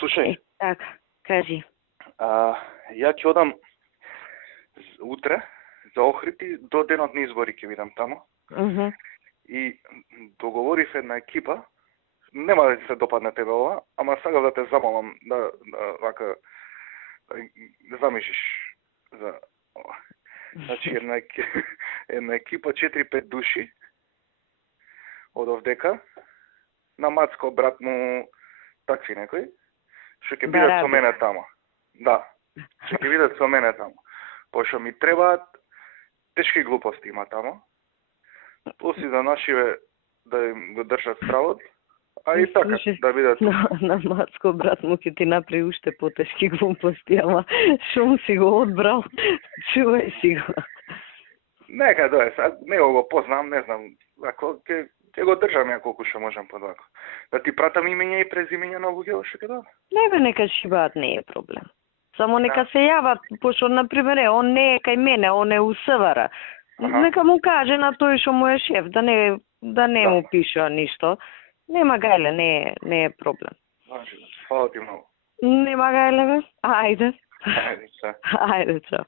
Слушај, Така, кажи. ја ќе одам утре за Охрид и до денот на избори ќе видам тамо. И договорив една екипа, нема да ти се допадне тебе ова, ама сакав да те замолам да вака да замислиш за ова. Значи една екипа 4-5 души од овдека на Мацко брат му такви некои што ќе бидат со мене тамо. Да, што ќе бидат со мене тамо. Пошто ми требаат тешки глупости има тамо. После за нашиве да им го држат стравот, а и така да бидат. На Мацко брат му ќе ти направи уште потешки глупости, ама шо си го одбрал, чувај си го. Нека дое, сад не го познам, не знам, ако ќе го држам ја колку што можам подвако. Да ти пратам имења и презимења на луѓе што ќе дадат? Не бе, нека шибаат, не е проблем. Само нека се јават, пошто например, он не е кај мене, он е у СВР. Нека му каже на тој што му е шеф, да не му пишува ништо. Нема гајле, не е проблем. Фала ти многу. Нема гајле, бе. Ајде. Ајде, Ајде, чао.